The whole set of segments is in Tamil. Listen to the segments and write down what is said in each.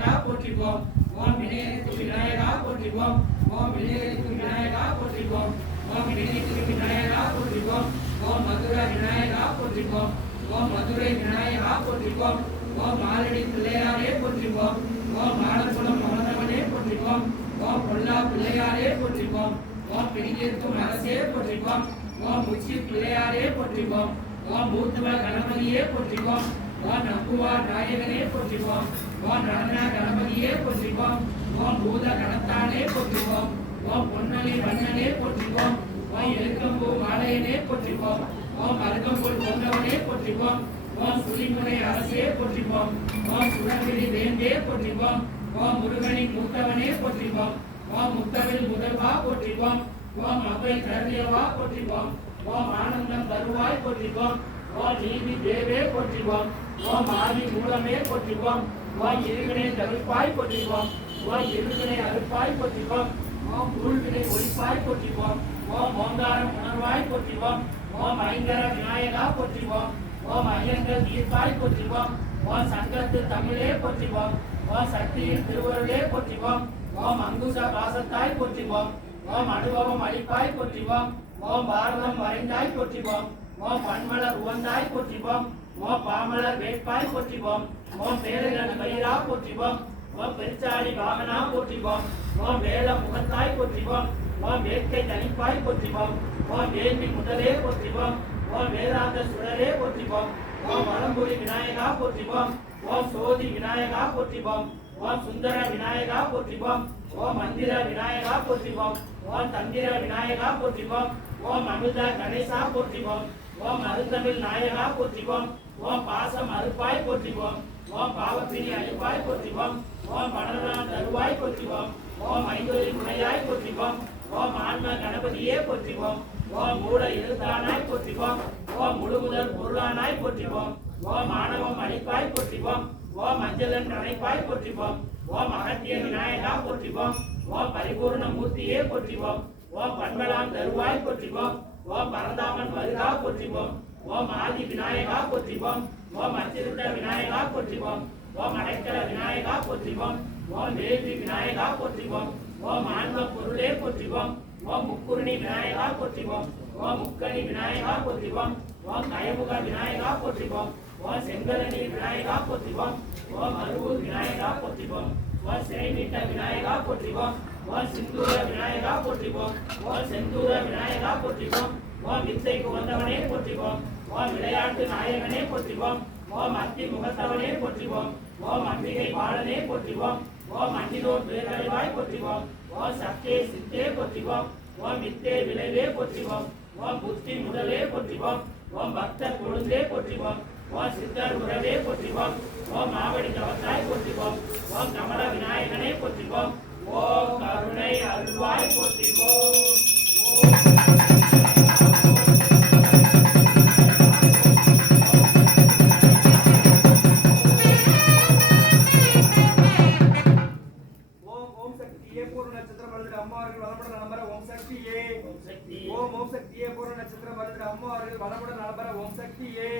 போற்றிவோம். ஓம் விநாயகருக்கு விநாயகா போற்றிவோம். ஓம் விநாயகருக்கு விநாயகா போற்றிவோம். ஓம் விநாயகருக்கு விநாயகா போற்றிவோம். ஓம் மதுரை விநாயகா போற்றிவோம். ஓம் மதுரை விநாயகா போற்றிவோம். ஓம் மாரடி பிள்ளையாரே போற்றிவோம். ஓம் மாடக்குளம் மகனவனே போற்றிவோம். ஓம் பொல்லா பிள்ளையாரே போற்றிவோம். ஓம் பிடிக்கும் அரசே போற்றிவோம். ஓம் உச்சி பிள்ளையாரே போற்றிவோம். ஓம் மூத்துவ கணபதியே போற்றிவோம். ஓம் நம்புவார் நாயகனே போற்றிவோம். ஓம் நடன கணபதியே போற்றிவோம். ஓம் பூத கணத்தானே போற்றிவோம். ஓம் பொன்னலி வண்ணனே போற்றிவோம். ஓம் எருக்கம்பூ மாலையனே போற்றிவோம். ஓம் அருகம்புல் பொங்கவனே போற்றிவோம். ஓம் சுழிமுனை அரசே போற்றிவோம். ஓம் சுடர்விழி வேந்தே போற்றிவோம். ஓம் முருகனின் மூத்தவனே போற்றிவோம். ஓம் முத்தமிழ் முதல்வா போற்றிவோம். ஓம் அவை கருதியவா போற்றிவோம். ஓம் ஆனந்தம் தருவாய் போற்றிவோம். ஓம் நீதி தேவே போற்றிவோம். ஓம் ஆதி மூலமே போற்றிவோம். ஓம் இருவினை தவிர்ப்பாய் போற்றிவோம். ஓம் இருவினை அறுப்பாய் போற்றிவோம். ஓம் உள்வினை ஒழிப்பாய் போற்றிவோம். ஓம் ஓங்காரம் உணர்வாய் போற்றிவோம். ஓம் ஐங்கர விநாயகா போற்றிவோம். ஓம் ஐயங்கள் தீர்ப்பாய் போற்றிவோம். ஓம் சங்கத்து தமிழே போற்றிவோம். ஓம் சக்தியின் திருவருளே போற்றிவோம். ஓம் அங்குச பாசத்தாய் போற்றிவோம். ஓம் அனுபவம் அளிப்பாய் போற்றிவோம். ஓம் பாரதம் வரைந்தாய் போற்றிவோம். ஓம் பன்மலர் உவந்தாய் போற்றிவோம். ஓம் பாமலர் வேட்பாய் போற்றிவோம். ஓம் பேரகன் மயிரா போற்றிவோம். ஓம் பெருச்சாளி வாகனா போற்றிவோம். ஓம் வேல முகத்தாய் போற்றிவோம். ஓம் வேட்கை தனிப்பாய் போற்றிவோம். ஓம் வேள்வி முதலே போற்றிவோம். ஓம் வேதாந்த சுடரே போற்றிவோம். ஓம் வலம்புரி விநாயகா போற்றிவோம். ஓம் சோதி விநாயகா போற்றிவோம். ஓம் சுந்தர விநாயகா போற்றிவோம். ஓம் மந்திர விநாயகா போற்றிவோம். ஓம் தந்திர விநாயகா போற்றிவோம். ஓம் அமிர்த கணேசா போற்றிவோம். ஓம் அருந்தமிழ் நாயகா போற்றிவோம். ஓம் பாசம் அறுப்பாய் போற்றிவோம். ஓம் பாவப்பினி அழிப்பாய் போற்றிவோம். ஓம் பணநாள் தருவாய் போற்றிவோம். ஓம் ஐந்தொழில் முனையாய் போற்றிவோம். ஓம் ஆன்ம கணபதியே போற்றிவோம். ஓம் மூல எழுத்தானாய் போற்றிவோம். ஓம் முழுமுதல் பொருளானாய் போற்றிவோம். ஓம் ஆணவம் அழிப்பாய் போற்றிவோம். ஓம் மஞ்சளன் அணைப்பாய் போற்றிவோம். ஓம் அகத்திய விநாயகா போற்றிவோம். ஓம் பரிபூர்ண மூர்த்தியே போற்றிவோம். ஓம் பண்பலாம் தருவாய் போற்றிவோம். ஓம் பரந்தாமன் வருகா போற்றிவோம். ஓம் ஆதி விநாயகா போற்றிவோம். ஓம் அச்சிருத்த விநாயகா போற்றிவோம். ஓம் அடைக்கல விநாயகா போற்றிவோம். ஓம் வேள்வி விநாயகா போற்றிவோம். ஓம் ஆன்ம பொருளே போற்றிவோம். ஓம் முக்குருணி விநாயகா போற்றிவோம். ஓம் முக்கணி விநாயகா போற்றிவோம். ஓம் கயமுக விநாயகா போற்றிவோம். ஓம் செங்கலனி விநாயகா போற்றிவோம். ஓம் அருவூர் விநாயகா போற்றிவோம். ஓம் சிறை மீட்ட விநாயகா போற்றிவோம். ஓம் சிந்தூர விநாயகா போற்றிவோம். ஓம் செந்தூர விநாயகா போற்றிவோம். ஓம் வித்தைக்கு வந்தவனே போற்றிவோம். ஓம் விளையாட்டு நாயகனே போற்றிவோம். ஓம் அத்தி முகத்தவனே போற்றிவோம். ஓம் அம்பிகை பாலனே போற்றிவோம். ஓம் அன்னிலோர் பேரழிவாய் போற்றிவோம். ஓம் சத்தே சித்தே போற்றிவோம். ஓம் வித்தே விளைவே போற்றிவோம். ஓம் புத்தி முதலே போற்றிவோம். ஓம் பக்தர் கொழுந்தே போற்றிவோம். ஓம் சித்தர் உறவே போற்றிவோம். ஓம் மாவடி தவத்தாய் போற்றிவோம். ஓம் கமல விநாயகனே போற்றிவோம். ஓம் கருணை அருள்வாய் போற்றிவோம். ஓம் ஓம் சக்தியே பூர்ண நட்சத்திரம் வருகிற அம்மாவர்கள் வளமுடன் நலம்பர ஓம் சக்தியே.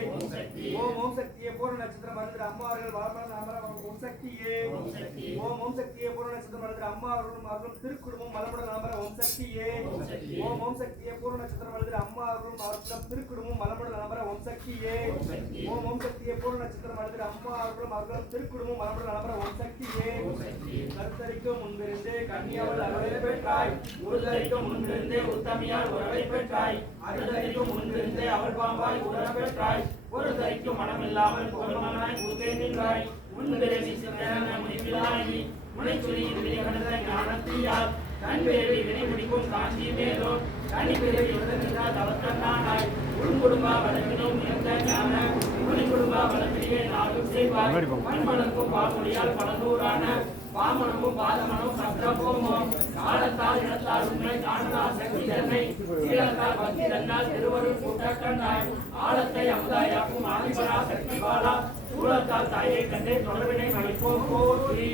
ஓம் ஓம் சக்தியே பூர்ண நட்சத்திரம் வருகிற அம்மாவர்கள் வளமுடன் நலம்பர ஓம் சக்தியே. ஓம் ஓம் சக்தியே பூர்ண நட்சத்திரம் வருகிற அம்மாவர்களும் அவர்களும் திருக்குடும்பம் வளமுடன் நலம்பர ஓம் சக்தியே. ஓம் ஓம் சக்தியே பூர்ண நட்சத்திரம் வருகிற அம்மாவர்களும் அவர்களும் திருக்குடும்பம் வளமுடன் நலம்பர ஓம் சக்தியே. ஓம் ஓம் சக்தியே பூர்ண நட்சத்திரம் வருகிற அம்மாவர்களும் அவர்களும் திருக்குடும்பம் வளமுடன் நலம்பர ஓம் சக்தியே. கருத்தரிக்கும் முன்பிருந்தே கன்னியாவள் அருளை பெற்றாய். உறுதரிக்கும் முன்பிருந்தே உத்தமியால் உறவை பெற்றாய். அறுதரிக்கும் முன்பிருந்தே அவள் பாம்பாய் உறவை பெற்றாய். ஒரு தரிக்கும் மனமில்லாமல் புகழ்மனாய் உத்தே நின்றாய். முன்பிறவி சிந்தன முடிவிலாயி முனைச்சுழியின் வினைகடந்த ஞானத்தீயால் கண்பிறவி வினை முடிக்கும் காஞ்சி மேலோ கனிப்பிறவி உடனிருந்தால் தவத்தன்னானாய். உள்குடும்பா வளர்ப்பினும் நிறந்த ஞான உள்குடும்பா வளர்ப்பினியே நாளும் செய்வாய். மண்மணக்கும் பால்மொழியால் பலதூரான பாமனமும் பாதமனும் சத்திரபோமம் காலத்தால் இடத்தால் உண்மை காணலால் சக்தி தன்னை சீலத்தால் பக்தி தன்னால் திருவருள் கூட்டக்கண்ணாய். ஆழத்தை அமுதாயாக்கும் ஆதிபரா சக்தி பாலா சூழத்தால் தாயை கண்டே தொடர்பினை மணிப்போம் போற்றி.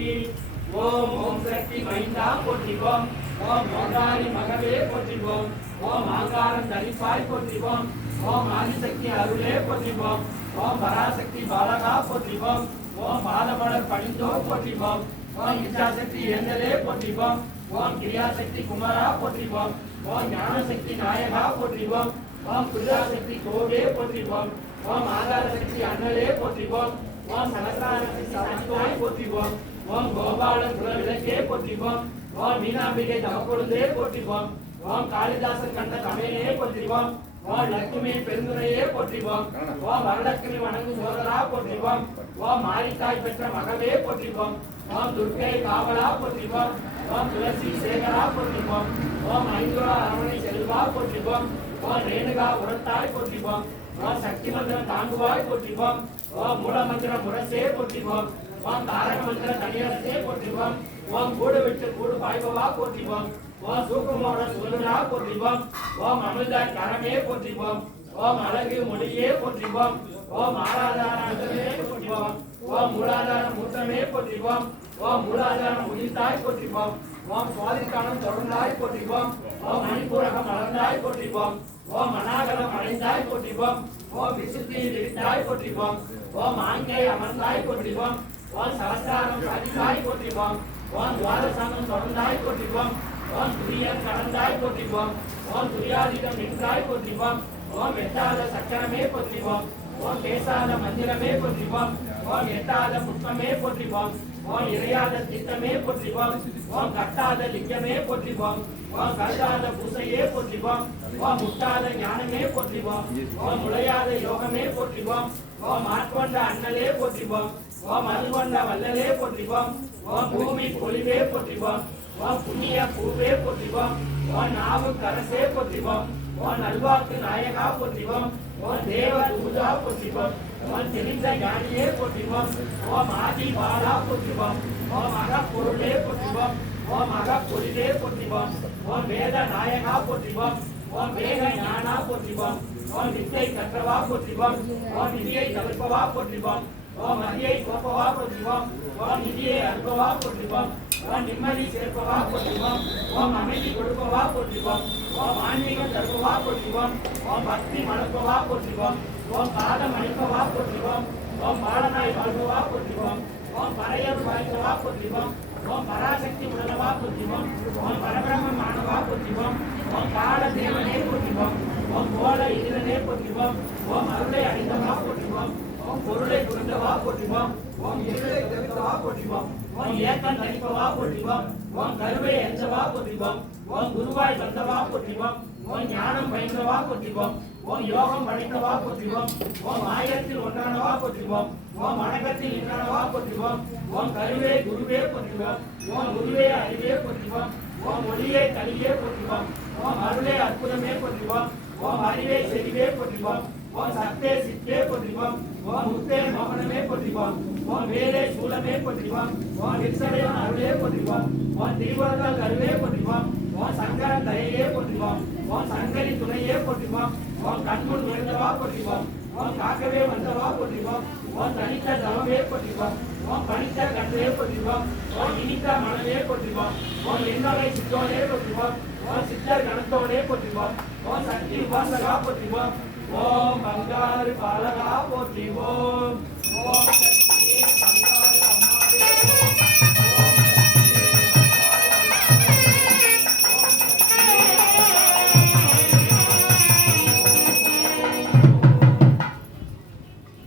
ஓம் ஓம் சக்தி மைந்தா போற்றிவோம். ஓம் ஓங்காரி மகவே போற்றிவோம். ஓம் ஆங்காரம் தனிப்பாய் போற்றிவோம். ஓம் ஆதிசக்தி அருளே போற்றிவோம். ஓம் பராசக்தி பாலகா போற்றிவோம். ஓம் பாதமலர் பணிந்தோ போற்றிவோம் ஓம் இச்சாசக்தி இழந்ததே போற்றிவோம் ஓம் கிரியாசக்தி குமரா போற்றிவோம் ஓம் ஞானசக்தி நாயகா போற்றிவோம் ஓம் புரியாசக்தி கோவே போற்றிவோம் ஓம் ஆதாரசக்தி அண்ணலே போற்றிவோம் ஓம் சகசாரசக்தி சமத்துவாய் போற்றிவோம் ஓம் கோபாலன் குலவிளக்கே போற்றிவோம் ஓம் மீனாம்பிகை தவப்பொழுதே போற்றிவோம் ஓம் காளிதாசன் கண்ட தமிழே போற்றிவோம் ஓம் லட்சுமி பெருந்துரையே போற்றிவோம் ஓம் வரலட்சுமி வணங்கு சோதரா போற்றிவோம் ஓம் மாரிக்காய் பெற்ற மகவே போற்றிவோம் ஓம் துர்க்கை காவலா போற்றிவோம் ஓம் துளசி சேகரா போற்றிவோம் ஓம் ஐந்துரா அரவணை செல்வா போற்றிவோம் ஓம் ரேணுகா உரத்தாய் போற்றிவோம் ஓம் சக்தி மந்திரம் தாங்குவாய் போற்றிவோம் ஓம் மூல மந்திரம் முரசே போற்றிவோம் ஓம் தாரக மந்திர தனியரசே போற்றிவோம் ஓம் கூடு விட்டு கூடு பாய்பவா போற்றிவோம் ஓம் சூக்குமோட சுழலா போற்றிவோம் ஓம் அமிர்த கரமே போற்றிவோம் ஓம் அழகு மொழியே போற்றிவோம் ஓம் ஆராதாரே போற்றிவோம் ஓம் மூலாதார மூத்தமே போற்றிவோம் ஓம் மூலாதார முடிந்தாய் போற்றிவோம் ஓம் சுவாதிக்கானம் தொடர்ந்தாய் போற்றிவோம் ஓம் மணிப்பூரகம் மலர்ந்தாய் போற்றிவோம் ஓம் அநாகரம் அடைந்தாய் போற்றிவோம் ஓம் விசுத்தி விரித்தாய் போற்றிவோம் ஓம் ஆங்கே அமர்ந்தாய் போற்றிவோம் ஓம் சகஸ்ராரம் சாதித்தாய் போற்றிவோம் ஓம் துவாதசானம் தொடர்ந்தாய் போற்றிவோம் ஓம் துரியன் கடந்தாய் போற்றிவோம் ஓம் துரியாதிடம் நின்றாய் போற்றிவோம் ஓம் எட்டாத சக்கரமே போற்றிவோம் ஓம் பேசாத மந்திரமே போற்றிவோம் ஓம் எட்டாத புஷ்பமே போற்றிவோம் ஓம் இறையாத திட்டமே போற்றிவோம் ஓம் கட்டாத லிங்கமே போற்றிவோம் ஓம் கருதாத பூசையே போற்றிவோம் ஓம் முட்டாத ஞானமே போற்றிவோம் ஓம் முளையாத யோகமே போற்றிவோம் ஓம் ஆட்கொண்ட அண்ணலே போற்றிவோம் ஓம் அருகொண்ட வல்லலே போற்றிவோம் ஓம் பூமி பொலிவே போற்றிவோம் ஓம் புண்ணிய பூவே போற்றிவோம் ஓம் நாவு கரசே போற்றிவோம் ஓம் நல்வாக்கு நாயகா போற்றிவோம் ஓம் தேவ தூதா போற்றிவோம் ஓம் தெரிந்த ஞானியே போற்றிவோம் ஓம் ஆதி பாலா போற்றிவோம் ஓம் அகப்பொருளே போற்றிவோம் ஓம் அகப்பொருளே போற்றிவோம் ஓம் வேத நாயகா போற்றிவோம் ஓம் வேத ஞானா போற்றிவோம் ஓம் வித்தை கற்றவா போற்றிவோம் ஓம் நிதியை தவிர்ப்பவா போற்றிவோம் ஓம் மதியை கோப்பவா போற்றிவோம் ஓம் நிதியை அற்பவா போற்றிவோம் ஓம் நிம்மதி சேர்ப்பவா போற்றிவோம் ஓம் அமைதி கொடுப்பவா போற்றிவோம் ஓம் ஆன்மீகம் தருப்பவா போற்றிவோம் ஓம் பக்தி மணப்பவா போற்றிவோம் ஓம் பாதம் அளிப்பவா போற்றிவோம் ஓம் பாலனாய் வாழ்வா போற்றிவோம் ஓம் பறையர் வாய்ந்தவா போற்றிவோம் ஓம் பராசக்தி உடலவா போற்றிவோம் ஓம் பரபிரம்மம் ஆனவா போற்றிவோம் ஓம் கால தேவனே போற்றிவோம் ஓம் கோல இதிரனே போற்றிவோம் ஓம் அருளை அடைந்தவா போற்றிவோம் ஓம் பொருளை புரிந்தவா போற்றிவோம் ஓம் இருளை தவிர்த்தவா போற்றிவோம் ஓம் ஏக்கம் தணிப்பவா போற்றிவோம் ஓம் கருவை எஞ்சவா போற்றிவோம் ஓம் குருவாய் வந்தவா போற்றிவோம் ஓம் ஞானம் பயின்றவா போற்றிவோம் ஓம் யோகம் படைத்தவா போற்றிவோம் ஓம் ஆயிரத்தில் ஒன்றானவா போற்றிவோம் ஓம் அடக்கத்தில் நின்றனவா போற்றிவோம் ஓம் கருவே குருவே போற்றிவோம் ஓம் குருவே அறிவே போற்றிவோம் ஓம் ஒளியே கலியே போற்றிவோம் ஓம் அருளே அற்புதமே போற்றிவோம் ஓம் அறிவே செறிவே போற்றிவோம் ஓம் சத்தே சித்தே போற்றிவோம் ஓம் முத்தே மோகனமே போற்றிவோம் ஓம் வேலே சூலமே போற்றிவோம் ஓம் விற்சடையோன் அருளே போற்றிவோம் ஓம் திரிபுரத்தால் கருவே போற்றிவோம் ஓம் சங்கரன் தயையே போற்றிவோம் ஓம் சங்கரி துணையே போற்றிவோம் ஓம் கண்முன் விழுந்தவா போற்றிவோம் ஓம் காக்கவே வந்தவா போற்றிவோம் ஓம் தனித்த தவமே போற்றிவோம் ஓம் பணித்த கண்டே போற்றிவோம் ஓம் இனித்த மனமே போற்றிவோம் ஓம் எண்ணொலை சித்தோனே போற்றிவோம் ஓம் சித்தர் கணத்தோனே போற்றிவோம் ஓம் சக்தி உபாசகா போற்றிவோம் ஓம் பங்காரு பாலகா போற்றிவோம் ஓம் சக்தியே பங்காரு அம்மாவே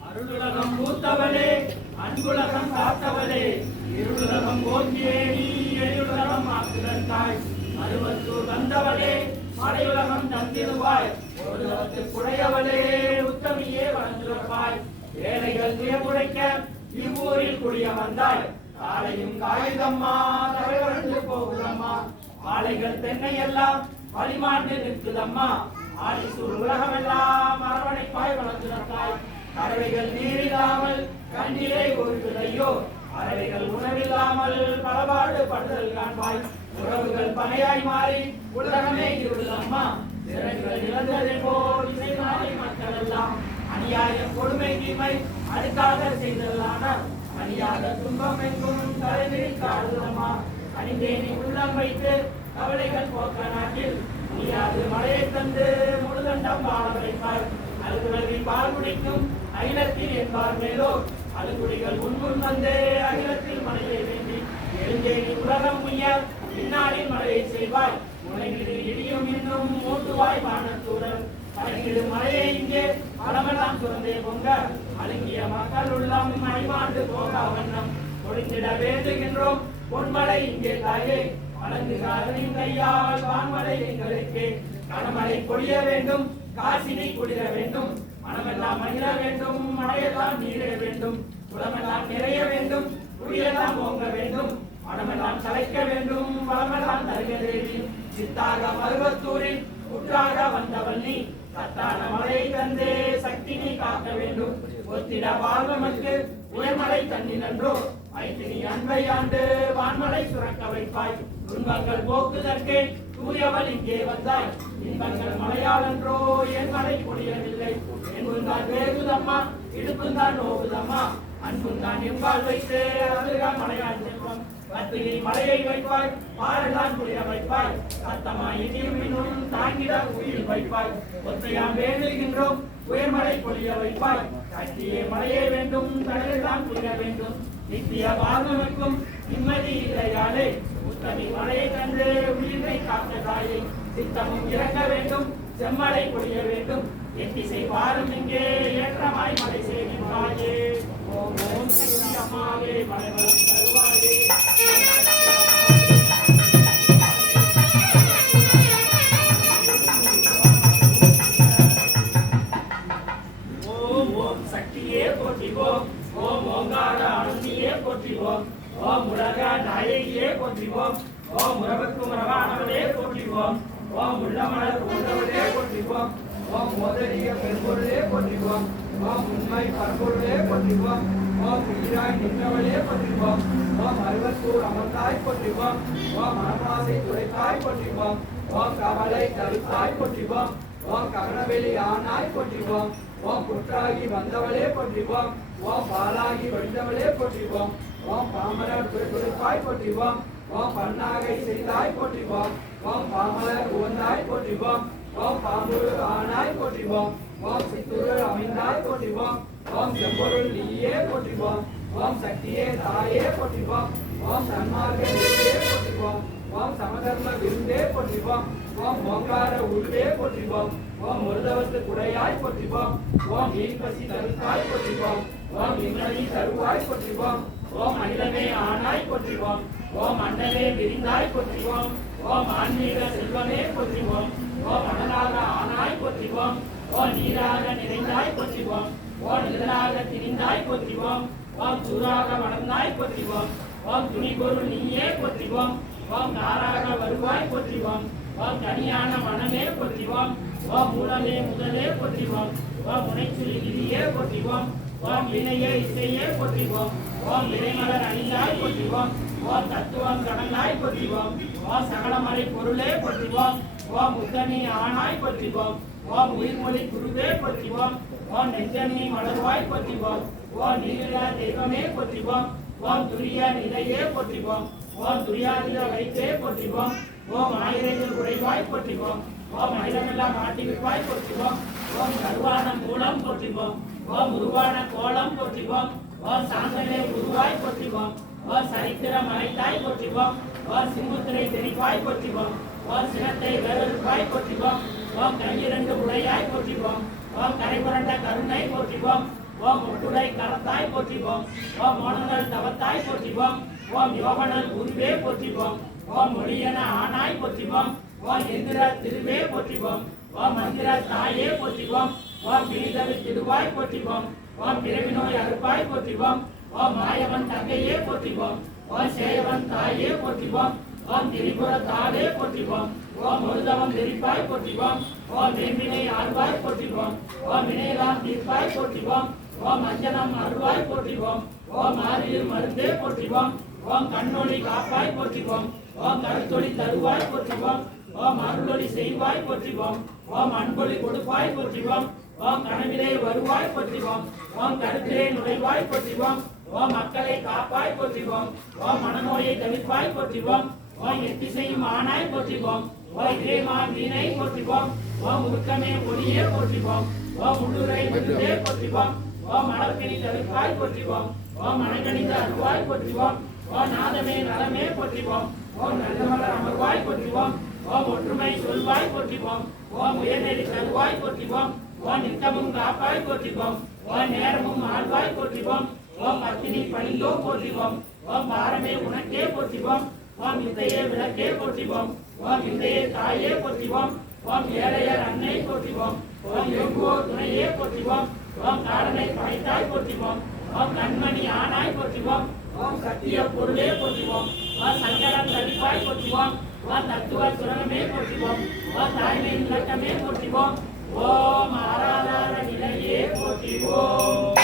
அருளுலகம் பூத்தவளே அன்புலகம் காத்தவளே இருளுலகம் போக்கியே நீ எழுலகம் ஆக்குதற்காய் அருவத்தூர் வந்தவளே மறையுலகம் தந்திடுவாய் ஒரு குடையவளே உத்தமியே வளர்ந்திருப்பாய் ஏழைகள் துயமுடைக்க இவ்வூரில் குடிய வந்தாய் காலையும் காயுதம்மா தவழ்ந்து போகுதம்மா ஆலைகள் தென்னை எல்லாம் வழிமாண்டு நிற்குதம்மா ஆலிசூர் உலகமெல்லாம் அரவணைப்பாய் வளர்ந்திருப்பாய் பறவைகள் நீரில்லாமல் கண்ணிலே ஒருகுதையோ பறவைகள் உணவில்லாமல் பலபாடு படுதல் காண்பாய் உறவுகள் பனையாய் மாறி உலகமே இருளம்மா திறன்கள் இழந்ததை போல் இசைமாறி மக்கள் எல்லாம் அநியாயம் கொடுமை தீமை அடுக்காக செய்தலான அநியாக துன்பம் எங்கும் தலைவிரி காடுதம்மா அணிந்தேனி உள்ளம் வைத்து கவலைகள் போக்க நாட்டில் நீயாது மழையை தந்து முழுதண்டம் வாழ வைப்பாய் அலுவலகில் பால் குடிக்கும் ஐலத்தில் என்பார் மேலோ அழுகுடிகள் முன்முன் வந்தே அகிலத்தில் மழையை வேண்டி எழுந்தே நீ உலகம் உய்ய பின்னாளில் மழையை செய்வாய் முனைகிடு இடியும் இன்னும் மூட்டுவாய் வானத்தூரல் பழகிடு மழையை இங்கே பழமெல்லாம் சுரந்தே பொங்க அழுங்கிய மக்கள் உள்ளம் ஐமாண்டு போகா வண்ணம் பொழிந்திட வேண்டுகின்றோம் பொன்மழை இங்கே தாயே வழங்குகாரனின் கையால் வான்மழை எங்களுக்கு கனமழை பொழிய வேண்டும் காசினை குளிர வேண்டும் மனமெல்லாம் மகிழ வேண்டும் மழையெல்லாம் நீர வேண்டும் குளமெல்லாம் நிறைய வேண்டும் குடியெல்லாம் ஓங்க வேண்டும் மனமெல்லாம் தலைக்க வேண்டும் வளமெல்லாம் தருக தேவி சித்தாக மருவத்தூரில் குற்றாக வந்தவள் நீ சத்தான மழையை தந்தே சக்தி நீ காக்க வேண்டும் ஒத்திட வாழ்வமக்கு உயர்மலை தண்ணி நன்றோ ஐத்தினி அன்பை ஆண்டு வான்மலை சுரக்க வைப்பாய் துன்பங்கள் போக்குதற்கே தூயவள் இங்கே வந்தாய் இன்பங்கள் மழையாளன்றோ என் மழை பொழியவில்லை என்புந்தான் வேகுதம்மா இடுப்புந்தான் நோகுதம்மா அன்புந்தான் எம்பால் வைத்து அதுதான் மழையால் செல்வம் கத்திரி மழையை வைப்பாய் பாரெல்லாம் குளிர வைப்பாய் சத்தமா இடியும் தாங்கிட உயிர் வைப்பாய் ஒத்தையாம் வேண்டுகின்றோம் உயர்மழை பொழிய வைப்பாய் கட்டியே மழையே வேண்டும் கடலெல்லாம் குளிர வேண்டும் நித்திய வாழ்வனுக்கும் நிம்மதி இல்லையாலே உத்தமி மழையை தந்து உயிரை காக்க தாயை சித்தமும் இறக்க வேண்டும் செம்மழை பொழிய வேண்டும் எத்திசை வாரும் இங்கே ஏற்றமாய் மழை செய்கின்றாயே ஓம் ஓம் சக்தி அம்மாவே மழை வளம் தருவாயே ஓம் ஓம் சக்தியே போற்றிவோம் ஓம் ஓங்கார அனுதியே போற்றிவோம் ஓம் உலக நாயகியே போற்றிவோம் ஓம் உறவுக்கும் உறவானவளே போற்றிவோம் ஓம் உள்ளமலர் உள்ளவளே போற்றிவோம் ஓம் மோதலிய பெரும்பொருளே போற்றிவோம் ஓம் உண்மை பரம்பொருளே போற்றிவோம் ஓம் உயிராய் நின்றவளே போற்றிவோம் ஓம் அருவத்தூர் அமர்ந்தாய் போற்றிவோம் ஓம் மனமாசை துடைத்தாய் போற்றிவோம் ஓம் கவலை தடுத்தாய் போற்றிவோம் ஓம் ககனவெளி ஆனாய் போற்றிவோம் ஓம் புற்றாகி வந்தவளே போற்றிவோம் ஓம் பாலாகி வழிந்தவளே போற்றிவோம் ஓம் பாமலர் துடைப்பாய் போற்றிவோம் ஓம் பன்னாகை செய்தாய் போற்றிவோம் ஓம் பாமலர் உவந்தாய் போற்றிவோம் ஓம் பாம்புரு ஆனாய் போற்றிவோம் ஓம் சித்தூர் அமைந்தாய் போற்றிவோம் ஓம் செம்பொருள் நீயே போற்றிவோம் ஓம் சக்தியே தாயே போற்றிவோம் ஓம் சன்மார்க்க நீயே போற்றிவோம் ஓம் சமதர்ம விருந்தே போற்றிவோம் ஓம் ஓங்கார உருவே போற்றிவோம் ஓம் முருதவத்து குடையாய் போற்றிவோம் ஓம் மீன்பசி தருத்தாய் போற்றிவோம் ஓம் இந்திரனி தருவாய் போற்றிவோம் ஓம் அகிலமே ஆனாய் போற்றிவோம் ஓம் அண்டலே விரிந்தாய் போற்றிவோம் ஓம் ஆன்மீக செல்வமே போற்றிவோம் ஓம் அனலாக ஆனாய் போற்றிவோம் ஓம் நீராக நிறைந்தாய் போற்றிவோம் ஓம் நிழலாக திரிந்தாய் போற்றிவோம் ஓம் சூராக வளர்ந்தாய் போற்றிவோம் ஓம் துணிபொருள் நீயே போற்றிவோம் ஓம் நாராக வருவாய் போற்றிவோம் ஓம் தனியான மனமே போற்றிவோம் ஓம் மூலமே முதலே போற்றிவோம் ஓம் முனைச்சுழி விதியே போற்றிவோம் ஓம் இணையே இசையே போற்றிவோம் ஓம் இறைமலர் அணியாய் போற்றிவோம் ஓம் தத்துவம் கடலாய் போற்றிவோம் ஓம் சகலமறை பொருளே போற்றிவோம் ஓம் உத்தமி ஆனாய் போற்றிவோம் ஓம் உயிர்மொழி குருவே போற்றிவோம் ஓம் நெஞ்சனி மலர்வாய் போற்றிவோம் ஓம் நீரிலா தெய்வமே போற்றிவோம் ஓம் துரிய நிலையே போற்றிவோம் ஓம் துரியாதிர வைத்தே போற்றிவோம் ஓம் ஆயிரங்கள் உடைவாய் போற்றிவோம் ஓம் அகிலமெல்லாம் ஆட்டிவிப்பாய் போற்றிவோம் ஓம் கருவான மூலம் போற்றிவோம் ஓம் உருவான கோலம் போற்றிவோம் ஓம் சாந்தனே உருவாய் போற்றிவோம் ஓம் சரித்திர மறைத்தாய் போற்றிவோம் ஓம் சிங்குத்திரை தெரிப்பாய் போற்றிவோம் ஓம் சினத்தை வேறொருப்பாய் போற்றிவோம் ஓம் கையிரண்டு உடையாய் போற்றிவோம் ஓம் கரைபுரண்ட கருணை போற்றிவோம் ஓம் ஒட்டுடை கரத்தாய் போற்றிவோம் ஓம் மோனங்கள் தவத்தாய் போற்றிவோம் ஓம் யோகனல் உருவே போற்றிவோம் ஓம் மொழியன ஆனாய் போற்றிவோம் ஓம் எந்திர திருவே போற்றிவோம் ஓம் மந்திர தாயே போற்றிவோம் ஓம் பிரிதவி திருவாய் போற்றிவோம் ஓம் பிறவி நோய் அறுப்பாய் போற்றிவோம் ஓம் மாயவன் தங்கையே போற்றிவோம் ஓம் சேயவன் தாயே போற்றிவோம் ஓம் திரிபுர தாளே போற்றிவோம் ஓம் முருதவம் நெறிப்பாய் போற்றிவோம் ஓம் வேம்பினை ஆழ்வாய் போற்றிவோம் ஓம் வினையெல்லாம் தீர்ப்பாய் போற்றிவோம் ஓம் அஞ்சனம் அருவாய் போற்றிவோம் ஓம் ஆறில் மருந்தே போற்றிவோம் ஓம் கண்ணொளி காப்பாய் போற்றிவோம் ஓம் கருத்தொளி தருவாய் போற்றிவோம் ஓம் அருளொளி செய்வாய் போற்றிவோம் ஓம் அன்பொளி கொடுப்பாய் போற்றிவோம் ஓம் கனவிலே வருவாய் போற்றிவோம் ஓம் கருத்திலே நுழைவாய் போற்றிவோம் ஓம் மக்களை காப்பாய் போற்றிவோம் ஓம் மனநோயை தவிர்ப்பாய் போற்றிவோம் ஓம் எத்திசையும் ஆனாய் போற்றிவோம் ஓம் இறைமா வீணை போற்றிவோம் ஓம் உருக்கமே ஒளியே போற்றிவோம் ஓம் உள்ளுரை விருந்தே போற்றிவோம் ஓம் மலர்கனி தவிர்ப்பாய் போற்றிவோம் ஓம் மனக்கணிந்த அருவாய் போற்றிவோம் ஓம் நாதமே நலமே போற்றிவோம் ஓம் நல்லமலர் அமர்வாய் போற்றிவோம் ஓம் ஒற்றுமை சொல்வாய் போற்றிவோம் ஓம் உயர்நெறி தருவாய் போற்றிவோம் ஓம் நித்தமும் காப்பாய் போற்றிவோம் ஓம் நேரமும் ஆழ்வாய் போற்றிவோம் ஓம் பத்தினி பணிந்தோம் போற்றிவோம் ஓம் பாரமே உனக்கே போற்றிவோம் ஓம் இந்தையே விளக்கே போற்றிவோம் ஓம் இந்தையே தாயே போற்றிவோம் ஓம் ஏழையர் அன்னை போற்றிவோம் ஓம் எங்குவோர் துணையே போற்றிவோம் ஓம் காடனை படைத்தாய் போற்றிவோம் ஓம் கண்மணி ஆனாய் போற்றிவோம் ஓம் சத்திய பொருளே போற்றிவோம் ஓம் சங்கடம் தவிப்பாய் போற்றிவோம் ஓம் தத்துவ சுரமே போற்றிவோம் ஓம் தாய்மையின் இலக்கமே போற்றிவோம் ஓம் ஆராதார நிலையே போற்றிவோம்.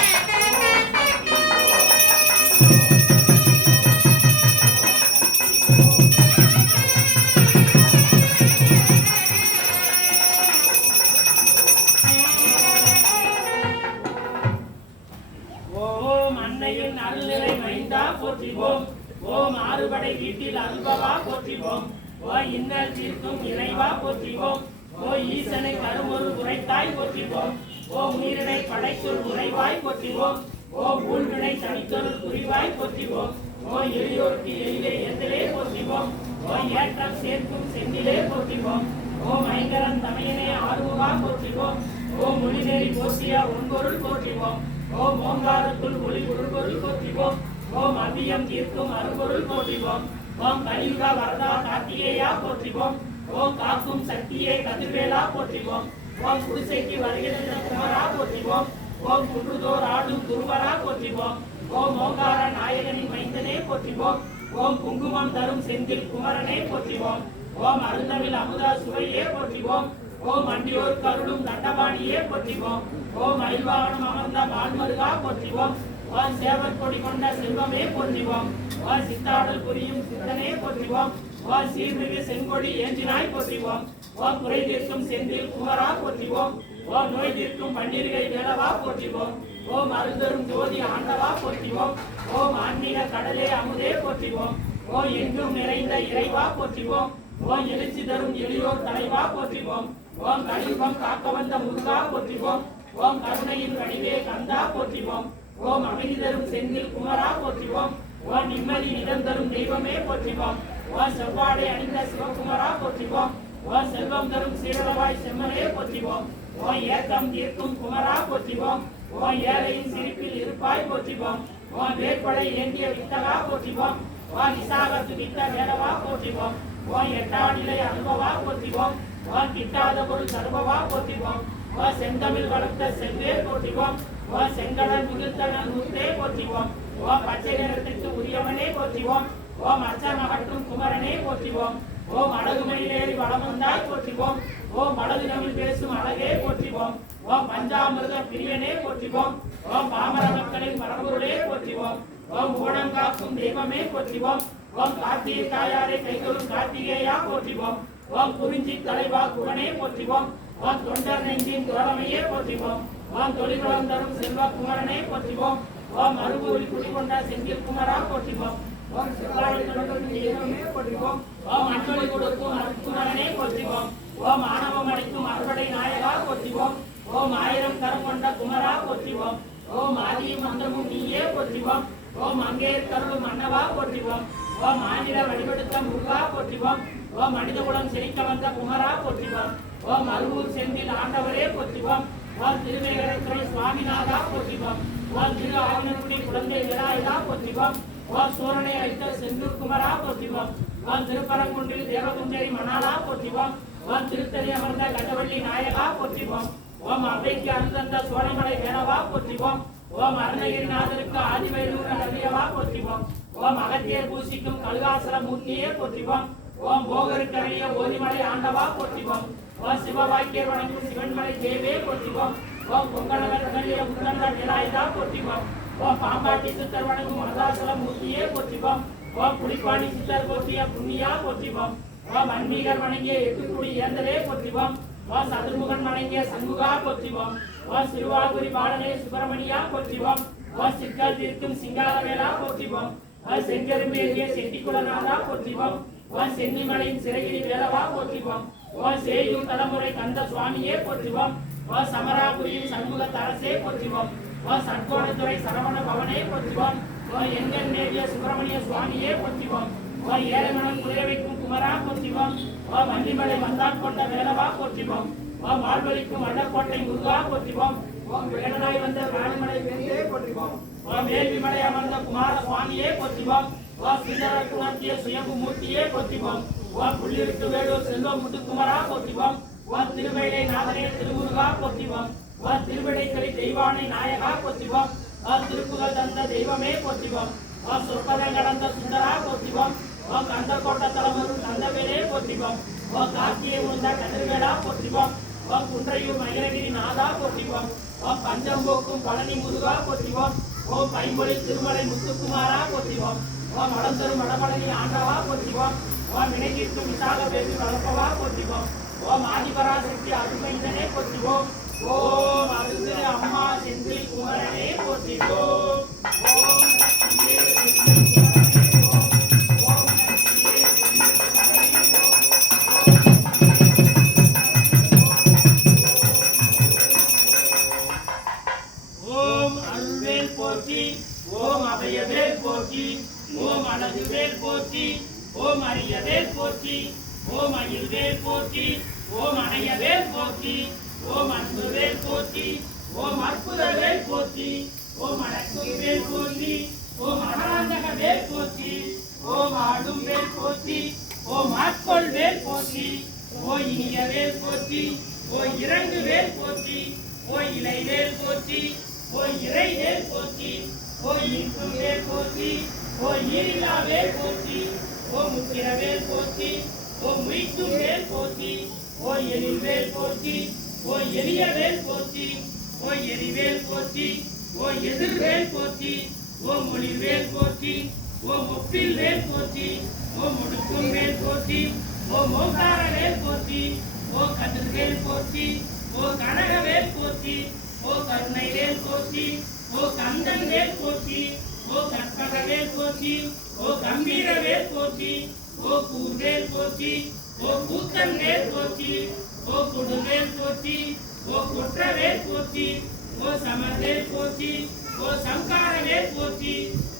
ஓம் அன்னையின் அருள்நிலை மைந்தா போற்றிவோம் ஓம் ஆறுபடை வீட்டில் அருள்பவா போற்றிவோம் ஓ இன்னல் தீர்க்கும் இறைவா போற்றிவோம் ஓ ஈசனை கருமொரு உரைத்தாய் போற்றிவோம் ஓ உயிரினை படைத்தொரு உறைவாய் போற்றிவோம் ஓ ஊழ்வினை தனித்தொருள் புரிவாய் போற்றிவோம் ஓ எளியோருக்கு எளிலே எந்திலே போற்றிவோம் ஓ ஏற்றம் சேர்க்கும் செந்திலே போற்றிவோம் ஓ மைங்கரன் தமையனே ஆர்வவா போற்றிவோம் ஓ மொழிநெறி போற்றிய ஒன்பொருள் போற்றிவோம் ஓம் ஓங்காரத்துள் ஒளி உருபொருள் போற்றிவோம் ஓம் அபியம் தீர்க்கும் அருபொருள் போற்றிவோம் ஓம் கலியுக வரதா கார்த்திகேயா போற்றிவோம் ஓம் காக்கும் சக்தியே கதிர்வேலா போற்றிவோம் ஓம் குடிசைக்கு வருகின்ற குமரா போற்றிவோம் ஓம் குன்றுதோர் ஆடும் குருவரா போற்றிவோம் ஓம் ஓங்கார நாயகனின் மைந்தனே போற்றிவோம் ஓம் குங்குமம் தரும் செந்தில் குமரனே போற்றிவோம் ஓம் அருந்தமிழ் அமுதா சுவையே போற்றிவோம் ஓம் அண்டியோர் கருளும் தண்டபாணியே போற்றிவோம் ஓம் ஐவாகனம் அமர்ந்த மால்மருகா போற்றிவோம் ஓம் சேவர் கொடி கொண்ட செல்வமே போற்றிவோம் ஓம் சித்தாடல் புரியும் சித்தனே போற்றிவோம் ஓம் சீர்மிகு செங்கொடி ஏந்தினாய் போற்றிவோம் ஓம் குறை தீர்க்கும் செந்தில் குமரா போற்றிவோம் ஓம் நோய் தீர்க்கும் பன்னிருகை வேளவா போற்றிவோம் ஓம் அருந்தரும் ஜோதி ஆண்டவா போற்றிவோம் ஓம் ஆன்மீக கடலே அமுதே போற்றிவோம் ஓம் எங்கும் நிறைந்த இறைவா போற்றிவோம் ஓம் எழுச்சி தரும் எளியோர் தலைவா போற்றிவோம் ஓம் கலியுகம் காக்க வந்த முருகா போற்றிவோம் ஓம் கருணையின் வடிவே கந்தா போற்றிவோம் ஓம் அமைதி தரும் செந்தில் குமரா போற்றிவோம் ஓம் நிம்மதி நிதம் தரும் தெய்வமே போற்றிவோம் ஓம் செவ்வாடை அணிந்த சிவகுமரா போற்றிவோம் ஓம் செல்வம் தரும் சீரளவாய் செம்மலே போற்றிவோம் ஓம் ஏக்கம் தீர்க்கும் குமரா போற்றிவோம் ஓம் ஏழையின் சிரிப்பில் இருப்பாய் போற்றிவோம் ஓம் வேட்படை ஏந்திய வித்தகா போற்றிவோம் ஓம் விசாகத்து வித்த வேலவா போற்றிவோம் ஓம் எட்டாநிலை அனுபவா போற்றிவோம் ஓம் கிட்டாத பொருள் சர்வவா போற்றிவோம் ஓம் செந்தமிழ் வளர்த்த செல்வே போற்றிவோம் ஓம் செங்கடல் முகிழ்த்தனல் முத்தே போற்றிவோம் ஓம் பச்சை நிறத்திற்கு உரியவனே போற்றிவோம் ஓம் அச்சம் அகற்றும் குமரனே போற்றிவோம் ஓம் அழகுமணிலேறி வளமந்தாய் போற்றிவோம் ஓம் அழகு தமிழ் பேசும் அழகே போற்றிவோம் ஓம் பஞ்சாமிர்த பிரியனே போற்றிவோம் ஓம் பாமர மக்களின் மரபொருளே போற்றிவோம் ஓம் ஊனம் காக்கும் தெய்வமே போற்றிவோம் ஓம் கார்த்திகை தாயாரை கைகொள்ளும் கார்த்திகேயா போற்றிவோம் ஓம் குறிஞ்சி தலைவா குகனே போற்றிவோம் ஓம் தொண்டர் நெஞ்சின் தோழமையே போற்றிவோம் ஓம் தொழில்வளம் தரும் செல்வ குமரனே போற்றிவோம் ஓம் அருகூரில் குடிகொண்ட செந்தில் குமரா போற்றிவோம் ஓம் செவ்வாழை தொடர்பு தெய்வமே போற்றிவோம் ஓம் அன்பளி கொடுக்கும் அருட்குமரனே போற்றிவோம் ஓம் ஆணவம் அளிக்கும் அறுவடை நாயகா போற்றிவோம் ஓம் ஆயிரம் கரம் கொண்ட குமரா போற்றிவோம் ஓம் ஆதியும் அந்தமும் நீயே போற்றிவோம் ஓம் அங்கே கருளும் மன்னவா போற்றிவோம் ஓம் ஆனிட வழிபடுத்த முருகா போற்றிவோம் ஓம் மனித குலம் செழிக்க வந்த குமரா போற்றிவோம் ஓம் அருவூர் செந்தில் ஆண்டவரே போற்றிவோம் ஓம் திருவேங்கடத்துறை சுவாமிநாதா போற்றிவோம் ஓம் திரு ஆவணக்குடி குழந்தை விநாயகா போற்றிவோம் ஓம் சூரனை அழைத்த செந்தூர் குமரா போற்றிவோம் ஓம் திருப்பரங்குன்றில் தேவகுஞ்சரி மணாலா போற்றிவோம் ஓம் திருத்தணி அமர்ந்த கண்டவள்ளி நாயகா போற்றிவோம் ஓம் அவைக்கு அருந்தந்த சோழமலை வேணவா போற்றிவோம் ஓம் அருணகிரிநாதருக்கு ஆதிவயலூர் அழகியவா போற்றிவோம் ஓம் அகத்தியர் பூசிக்கும் கழுகாசல மூர்த்தியே போற்றிவோம் ஓம் போகருக்கரிய ஓதிமலை ஆண்டவா போற்றிவோம் ஓம் சிவவாக்கியர் வணங்கும் சிவன்மலை தேவே போற்றிவோம் ஓம் பொங்கலவர் கலிய முன்னந்த விநாயகா போற்றிவோம் ஓம் பாம்பாட்டி சித்தர் வணங்கும் மருதாசல மூர்த்தியே போற்றிவோம் ஓம் புலிப்பாடி சித்தர் போற்றிய புண்ணியா போற்றிவோம் ஓம் அன்மீகர் வணங்கிய எட்டுக்குடி ஏந்தலே போற்றிவோம் ஓம் சதுர்முகன் வணங்கிய சண்முகா போற்றிவோம் ஓம் சிறுவாகுரி பாடலே சுப்பிரமணியா போற்றிவோம் ஓம் சிக்கல் தீர்க்கும் சிங்காரவேலா போற்றிவோம் ஓம் செங்கரும்பேறிய செட்டிக்குளநாதா போற்றிவோம் ஓம் சென்னிமலையின் சிறகிரி வேலவா போற்றிவோம் ஓம் சேயூர் தலைமுறை கந்த சுவாமியே போற்றிவோம் ஓம் சமராபுரியின் சண்முக தரசே போற்றிவோம் ஓ சட்கோணத்துறை சரவண பவனே போற்றிவோம் ஓ எங்கன் மேவிய சுப்பிரமணிய சுவாமியே போற்றிவோம் ஓ ஏழைமனம் குதிரை வைக்கும் குமரா போற்றிவோம் ஓ வள்ளிமலை வந்தான் கொண்ட வேலவா போற்றிவோம் ஓ வாழ்வழிக்கும் வல்லக்கோட்டை முருகா போற்றிவோம் ஓ வேலனாய் வந்த ராணிமலை வேந்தே போற்றிவோம் ஓ வேள்விமலை அமர்ந்த குமார சுவாமியே போற்றிவோம் ஓ சுந்தரக்கு உணர்த்திய சுயம்பு மூர்த்தியே போற்றிவோம் ஓ புள்ளிருக்கு வேலூர் செல்வம் முத்துக்குமரா போற்றிவோம் ஓ திருவைலை நாதனே திருமுருகா போற்றிவோம் ஓ திருவிடைக்கரை தெய்வானை நாயகா போற்றிவோம் ஓ திருப்புகழ் தந்த தெய்வமே போற்றிவோம் ஓ சொற்பதம் கடந்த சுந்தரா போற்றிவோம் ஓ கந்தக்கோட்ட தலைவரும் தந்தவேலே போற்றிவோம் ஓ கார்த்திகை உந்த கதிர்வேலா போற்றிவோம் ஓ குன்றையூர் மயிலகிரி நாதா போற்றிவோம் ஓ பஞ்சம்போக்கும் பழனி முருகா போற்றிவோம் ஓ பைம்பொழி திருமலை முத்துக்குமாரா போற்றிவோம் ஓ மடந்தரும் வடபழனி ஆண்டவா போற்றிவோம் ஓ வினைகிற்கும் விசாக பேசி வளர்ப்பவா போற்றிவோம் ஓம் ஆதிபராசக்தி அருமைந்தனே போற்றிவோம் ஓம் அருகு அம்மா செந்தில் குமரனே போற்றிவோம் ஓம் ஓம் அருள்வேல் போற்றி ஓம் அபயவேல் போற்றி ஓம் அழகுவேல் போற்றி ஓம் அரியவேல் போற்றி ஓம் அயில்வேல் போற்றி ஓம் அணையவேல் போற்றி ஓம் அன்புவேல் போற்றி ஓம் அற்புதவேல் போற்றி ஓம் அடக்குவேல் போற்றி ஓம் அகராந்தகவேல் போற்றி ஓம் ஆடும்வேல் போற்றி ஓம் ஆட்கொள்வேல் போற்றி ஓ இனியவேல் போற்றி ஓ இறங்குவேல் போற்றி ஓ இலைவேல் போற்றி ஓ இறைவேல் போற்றி ஓ இன்புவேல் போற்றி ஓ ஈரிலாவேல் போற்றி ஓ முத்திரவேல் போற்றி ஓ முய்க்கும் வேல் போற்றி ஓ எரிவேல் போற்றி ஓ எரியவேல் போற்றி ஓ எரிவேல் போற்றி ஓ எதிர்வேல் போற்றி ஓ மொழிவேல் போற்றி ஓ முப்பில் வேல் போற்றி ஓ முடுக்கும் வேல் போற்றி ஓ மோகார வேல் போற்றி ஓ கதிர்வேல் போற்றி ஓ கனகவேல் போற்றி ஓ கருணை வேல் போற்றி ஓ கந்தன் வேல் போற்றி ஓ கற்பகவேல் போற்றி ஓ கம்பீரவேல் போற்றி ஓ கூர்வேல் போற்றி ஓ கூத்தன் வேல் போற்றி ஓ கொடுவேல் போற்றி ஓ குற்றவேல் போற்றி ஓ சமர்வேல் போற்றி ஓ சங்காரவேல் போற்றி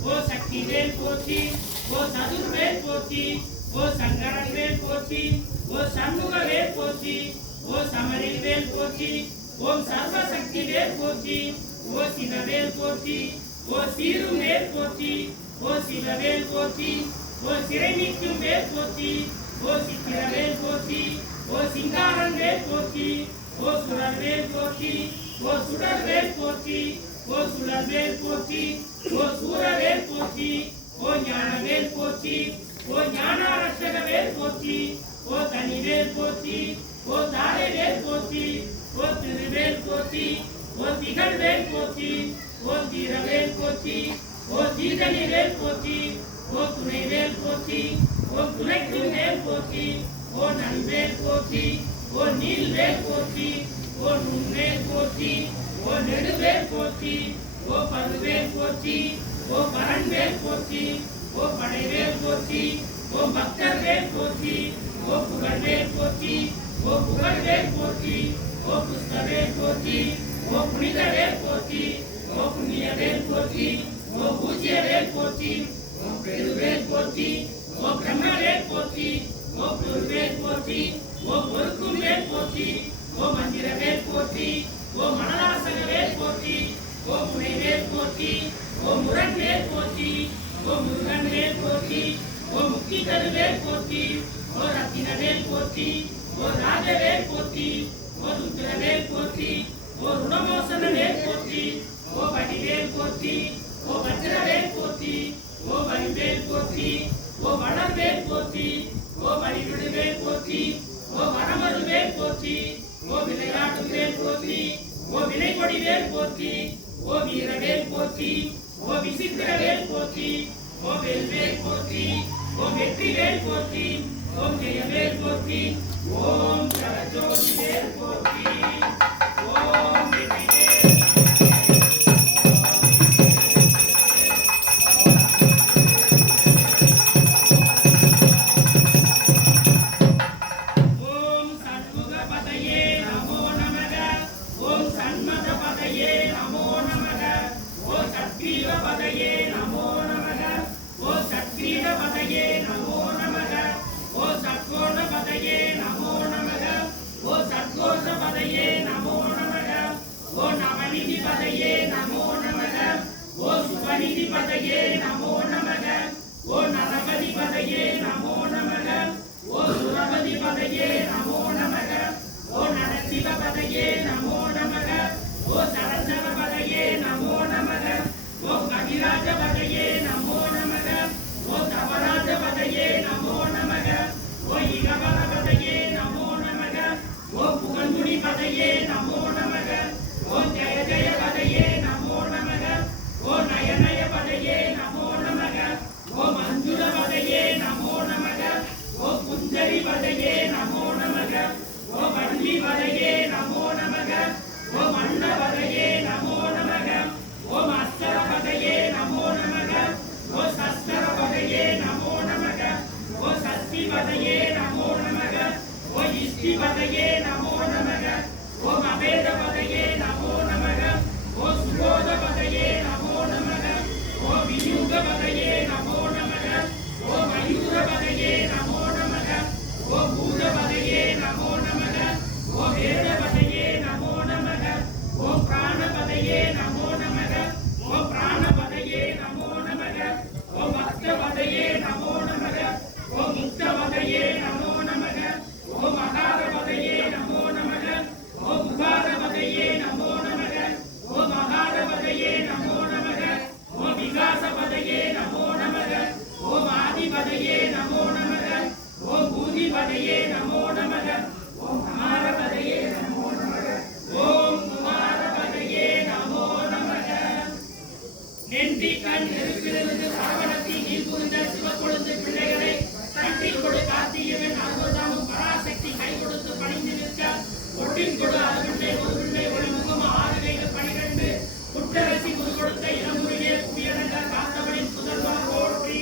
ஓ சக்திவேல் போற்றி ஓ சதுர்வேல் போற்றி ஓ சங்கரவேல் போற்றி ஓ சண்முகவேல் போற்றி ஓ சமரிவேல் போற்றி ஓம் சர்வசக்திவேல் போற்றி ஓ சிவவேல் போற்றி ஓ சீரும் வேல் போற்றி ஓ சிவவேல் போற்றி ஓ சிறை நீக்கும் வேல் போற்றி ஓ சித்திரவேல் போற்றி ஓ சிங்காரன் வேல் போற்றி ஓ சுடர்வேல் போற்றி ஓ சுடர்வேல் போற்றி ஓ சுடர்வேல் போற்றி ஓ சூரவேல் போற்றி ஓ ஞானவேல் போற்றி ஓ ஞானாரட்சகவேல் போற்றி ஓ தனிவேல் போற்றி ஓ தாரைவேல் போற்றி ஓ திருவேல் போற்றி ஓ திகழ்வேல் போற்றி ஓ தீரவேல் போற்றி ஓ தீதனிவேல் போற்றி ஓ துணைவேல் போற்றி ஓ துணைக்கும் வேல் போற்றி ஓ நல்வேல் போற்றி ஓ நீல்வேல் போற்றி ஓ நுண்வேல் போற்றி ஓ நெடுவேல் போற்றி ஓ பருவேல் போற்றி ஓ பரன்வேல் போற்றி ஓ படைவேல் போற்றி ஓ பக்தர்வேல் போற்றி ஓ புகழ்வேல் போற்றி ஓ புகழ்வேல் போற்றி ஓ புஷ்டவேல் போற்றி ஓ புனிதவேல் போற்றி ஓ புண்ணியவேல் போற்றி ஓ பூஜ்யவேல் போற்றி ஓ பெருவேல் போற்றி ஓ பிரம்மவேல் போற்றி ஓ பொருவேல் போற்றி ஓ பொறுக்கும் வேல் போற்றி ஓ மந்திரவேல் போற்றி ஓ மனதாசகவேல் போற்றி ஓ முனைவேல் போற்றி ஓ முரண்வேல் போற்றி ஓ முருகன்வேல் போற்றி ஓ முக்தி தருவேல் போற்றி ஓ ரத்தினவேல் போற்றி ஓ ராஜவேல் போற்றி ஓ ருத்ரவேல் போற்றி ஓ ருணமோசனவேல் போற்றி ஓ வடிவேல் போற்றி ஓ வஜ்ரவேல் போற்றி ஓ வலிவேல் போற்றி ஓ வளர்வேல் போற்றி ஓ வலிவிடுவேல் போற்றி ஓ வரமருவேல் போற்றி ஓ விளையாடுவேல் போற்றி ஓ வினைகொடிவேல் போற்றி ஓ வீரவேல் போற்றி ஓ விசித்திரவேல் போற்றி ஓ வேல்வேல் போற்றி ஓ வெற்றிவேல் போற்றி ஓம் ஜெயவேல் போற்றி ஓம் ஜெகஜோதிவேல் போற்றி ஓம் வெற்றிவேல் ஓம் சண்முகபதயே நமோ நமக ஓம் சண்மதபதயே நமோ நமக குமாரபதையே நமோ நமக ஓம் குமாரபதையே நமோ நமக ஓம் குமாரபதையே நமோ நமக நென்றி கண் நெருப்பிலிருந்து சரவணத்தி நீர் புரிந்த சிவக்கொழுந்து பிள்ளைகளை கட்டிக் கொடு காத்தியவன் அறுபதாமும் பராசக்தி கை கொடுத்து பணிந்து நிற்க ஒட்டின் கொடு அறுபிள்ளை ஒரு பிள்ளை ஒரு முகம் 6 கைகள் 12 புட்டரசி முது கொடுத்த இளமுறையே புயலங்க காத்தவனின் புதல்வா போற்றி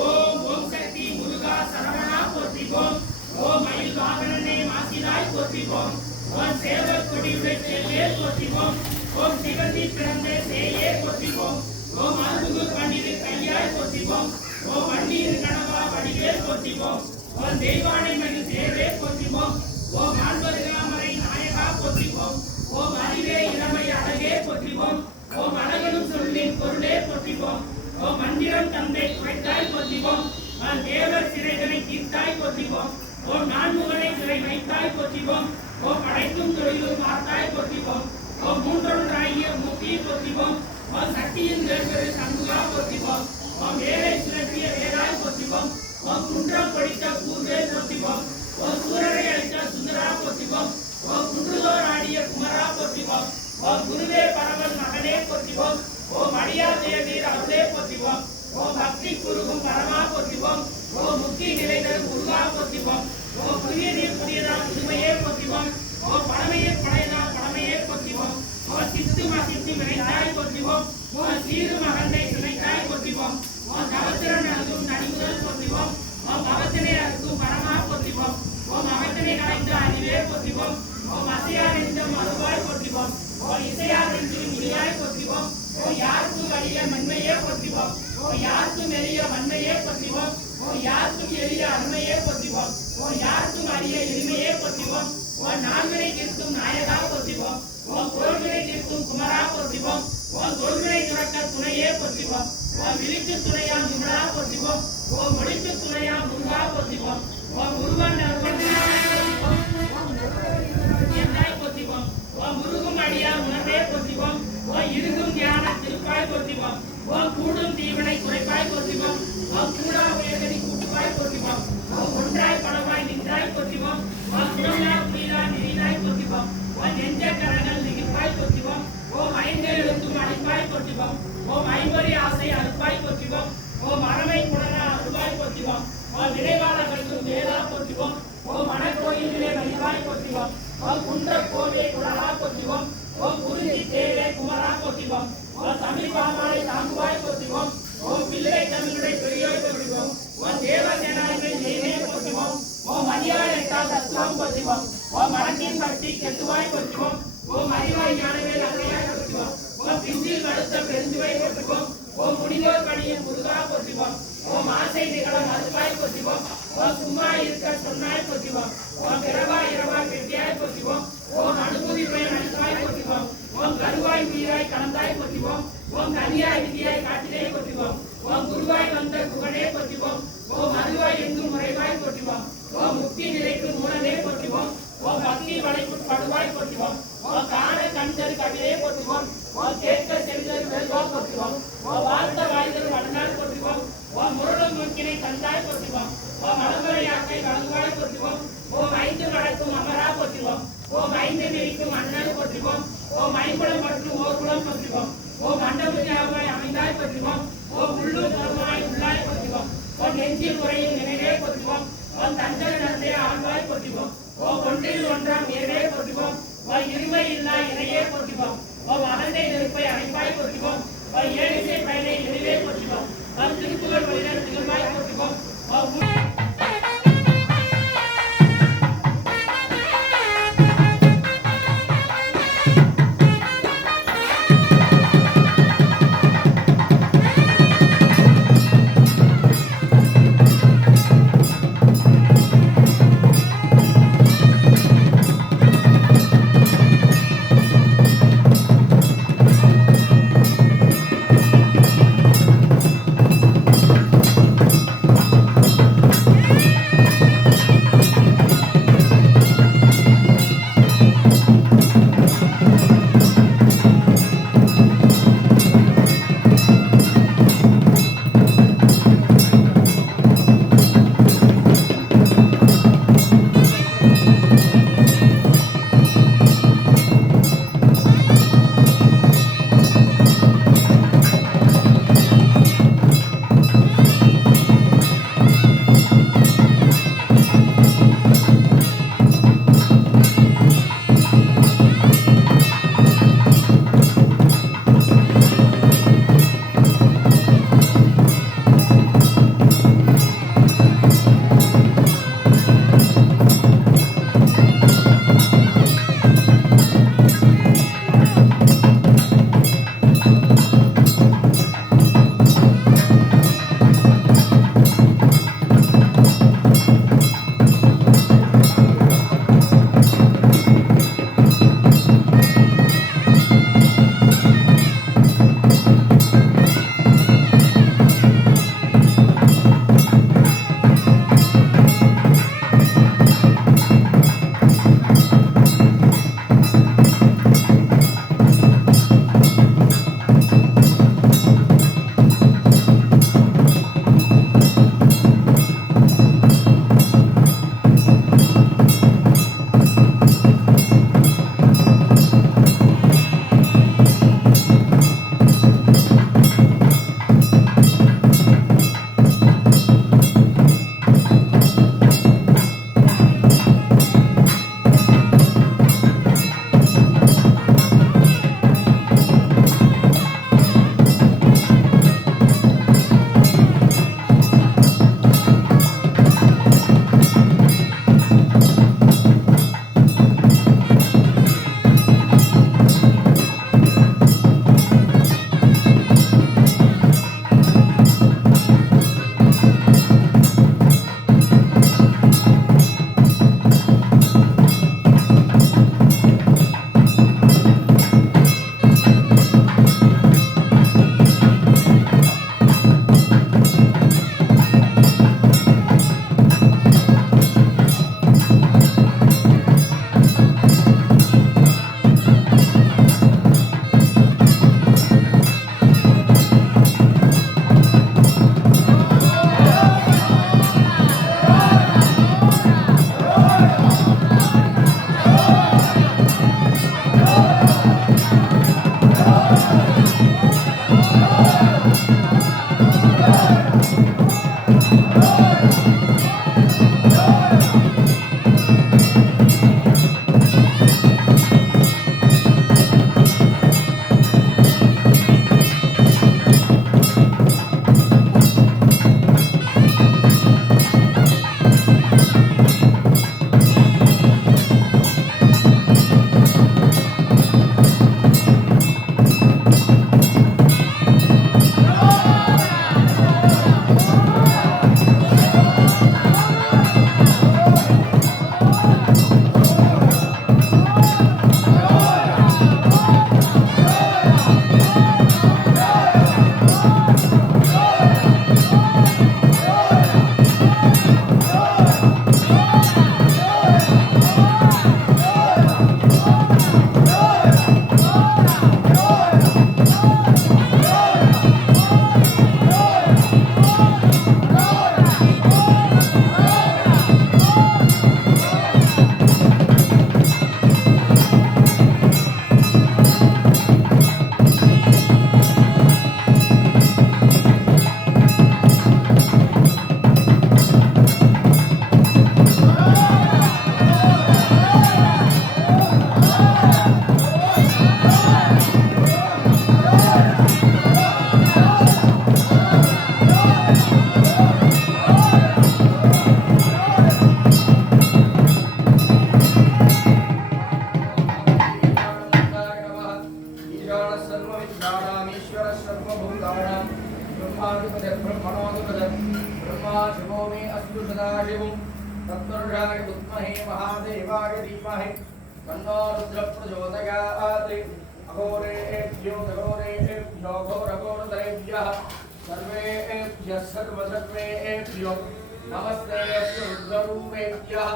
ஓம் ஓம் சக்தி முருகா சரவணா போற்றிவோம் ஓம் மயில் வாகனனே மாசிலாய் போற்றிவோம் ஓம் சேவல் கொடியுடைய செல்லே போற்றிவோம் ஓம் சிவந்தி பிறந்த சேயே போற்றிவோம் ஓம் அருள்மிகு பண்டிது கையாய் போற்றிவோம் ஓம் வண்டியின் கணவா வடிவே போற்றிவோம் ஓம் தெய்வானை மகிழ் தேவே போற்றிவோம் ஓம் ஆழ்வருகாமரை நாயகா போற்றிவோம் ஓம் அறிவே இளமை அழகே போற்றிவோம் ஓம் அழகனும் சொல்லின் பொருளே போற்றிவோம் ஓம் மந்திரம் தந்தை குறைத்தாய் போற்றிவோம் ஓம் தேவர் சிறைகளை தீர்த்தாய் போற்றிவோம் ஓம் நான்முகனை சிறை வைத்தாய் போற்றிவோம் ஓம் படைக்கும் தொழிலும் பார்த்தாய் போற்றிவோம் ஓம் மூன்றொன்றாகிய மூர்த்தியை போற்றிவோம் ஓம் சக்தியின் வேறு சங்குகா போற்றிவோம் ஓம் வேலை சுழற்றிய வேலாய் போற்றிவோம் ஓம் குன்றம் படித்த கூர்வே போற்றிவோம் ஓம் சூரரை அளித்த சுந்தரா போற்றிவோம் ஓம் குன்றுதோர் ஆடிய குமரா போற்றிவோம் ஓம் குருவே பரவல் மகனே போற்றிவோம் ஓம் அடியா தேவீர் அருளே போற்றிவோம் ஓம் பக்தி குருகும் பரமா போற்றிவோம் ஓம் முக்தி நிலைகள் முருகா போற்றிவோம் ஓம் புதிய நீர் புதியதா புதுமையே போற்றிவோம் ஓம் பழமையே பழையதா பழமையே போற்றிவோம் ஓம் சித்து மசித்து வினைத்தாய் போற்றிவோம் ஓம் சீரு மகந்தை சினைத்தாய் போற்றிவோம் ஓம் தவத்திரன் அழுகும் நடிமுதல் போற்றிவோம் ஓம் பவத்தினை அறுக்கும் பரமா போற்றிவோம் ஓம் அவத்தினை கலைந்த அறிவே போற்றிவோம் ஓம் அசையா நெஞ்சம் அருவாய் போற்றிவோம் ஓம் இசையா நெஞ்சில் முடியாய் போற்றிவோம் ஓம் யாருக்கும் வலிய மென்மையே போற்றிவோம் ஓம் யாருக்கும் எளிய வன்மையே போற்றிவோம் ஓம் யாருக்கும் எளிய அருமையே போற்றிவோம் ஓம் யாருக்கும் அரிய எளிமையே போற்றிவோம் ஓம் நான்வினை தீர்க்கும் நாயகா போற்றிவோம் ஓம் கோள்வினை தீர்க்கும் குமரா போற்றிவோம் ஓம் தொல்வினை துறக்க துணையே போற்றிவோம் ஓம் விழிக்கு துணையாம் விமலா போற்றிவோம் ஓம் ஒளிக்கு துணையாம் முருகா போற்றிவோம் ஓம் முருகன் போற்றிவோம் ஓம் முருகும் அடியா உணர்வே போற்றிவோம் ஓம் இருகும் தியான திருப்பாய் போற்றிவோம் ஓம் கூடும் தீவனை குறைப்பாய் போற்றிவோம் ஓம் கூடா உயர்கதி கூட்டுவாய் போற்றிவோம் ஓம் ஒன்றாய் பலவாய் நின்றாய் போற்றிவோம் ஓம் குணங்கா புனிதா நெறிதாய் போற்றிவோம் ஓம் நெஞ்ச கரங்கள் நிகழ்வாய் போற்றிவோம் ஓம் ஐந்தல் எழுத்தும் அழைப்பாய் போற்றிவோம் ஓம் ஐம்பொறி ஆசை அறுப்பாய் போற்றிவோம் ஓம் அறமை குணனா அருவாய் போற்றிவோம் ஓம் விளைவாளர்களுக்கும் வேலா போற்றிவோம் ஓம் மணக்கோயிலே வலிவாய் போற்றிவோம் ஓம் குன்ற கோவே குணரா போற்றிவோம் ஓம் குறிஞ்சி தேவே குமரா போற்றிவோம் ஓம் தமிழ் பாமாலை தாங்குவாய் போற்றிவோம் ஓம் பிள்ளை தமிழுடைய பெரியோய் போற்றிவோம் ஓம் தேவசேனாவை நெய்வே போற்றிவோம் ஓம் மணியாய் எட்டா தத்துவம் போற்றிவோம் ஓம் மடக்கின் பக்தி கெட்டுவாய் போற்றிவோம் ஓம் அறிவாய் ஞானவேல் அன்னையாய் போற்றிவோம் ஓம் பிஞ்சில் வடுத்த பெருந்துவை போற்றிவோம் ஓம் முனிவோர் பணியின் முருகா போற்றிவோம் ஓம் ஆசை நிகழம் அறுப்பாய் போற்றிவோம் ஓம் சும்மா இருக்க சொன்னாய் போற்றிவோம் ஓம் பிறவாய் இரவாய் வெட்டியாய் போற்றிவோம் ஓம் அனுபூதி பயன் அனுப்பாய் போற்றிவோம் ஓம் கருவாய் உயிராய் கலந்தாய் போற்றிவோம் ஓம் கனியாய் விதியாய் காட்டிலே போற்றிவோம் ஓம் குருவாய் வந்த குகனே போற்றிவோம் ஓம் அருவாய் எங்கும் முறைவாய் போற்றிவோம் ஓம் முக்தி நிலைக்கு மூலமே போற்றிவோம் ஓம் பக்தி வளைப்பு படுவாய் போற்றிவோம் ஓம் காண கண்டரு கவிலே போற்றுவோம் ஓம் கேட்க செல்தரு வெல்வா போற்றுவோம் ஓம் வாழ்ந்த வாய்தரு வடநாள் போற்றுவோம் ஓம் முருளும் முக்கினை தந்தாய் போற்றுவோம் ஓம் அலம்பரை யாக்கை வழங்குவாய் போற்றுவோம் ஓம் ஐந்து வடக்கும் அமரா போற்றுவோம் ஓம் ஐந்து நெறிக்கும் அண்ணல் போற்றுவோம் ஓம் ஐம்புலம் மற்றும் ஓர்குலம் போற்றுவோம் ஓம் அண்டபுஜாவாய் அமைந்தாய் போற்றுவோம் ஓம் உள்ளூர் புறமாய் உள்ளாய் போற்றுவோம் ஓம் நெஞ்சில் உரையும் நினைவே போற்றுவோம் ஓம் தஞ்சல் நந்தைய ஆழ்வாய் போற்றுவோம் ஓம் ஒன்றில் ஒன்றாம் ஏவே போற்றுவோம் ஓம் இருமை இல்லா இணையே போற்றுவோம் ஓம் அகந்தை நெருப்பை அணைப்பாய் போற்றுவோம் ஓம் ஏழிசை பயனை எளிவே போற்றுவோம் ஓம் திருப்புகழ் வழிகள் திகழ்வாய் போற்றுவோம் ஓம் शिवो मे अस्तु सदाशिवं तत्पुरुषाय विद्महे महादेवाय धीमहि तन्नो रुद्रः प्रचोदयात् अघोरेभ्यो घोरघोरतरेभ्यः सर्वेभ्यः सर्वेभ्यो नमस्ते रुद्ररूपेभ्यः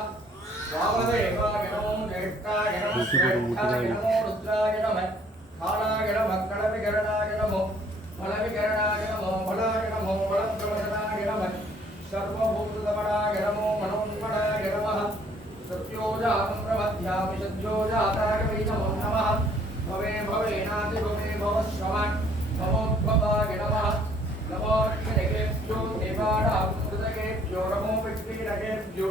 वामदेवाय नमो ज्येष्ठाय नमः श्रेष्ठाय नमो रुद्राय नमः कालाय नमः कलविकरणाय नमो फलविकरणाय नमो फलाय नमो फलप्रवचनाय नमः सर्वभूतदमनाय नमो मनोन्मनाय नमः सत्योजातं प्रमध्यामि सत्योजाताय वै नमो नमः भवे भवेनातिभवे भवश्रवन् नमोद्भवाय नमः नमोऽग्निकेभ्यो देवानां हृदयेभ्यो नमो विष्णुरकेभ्यो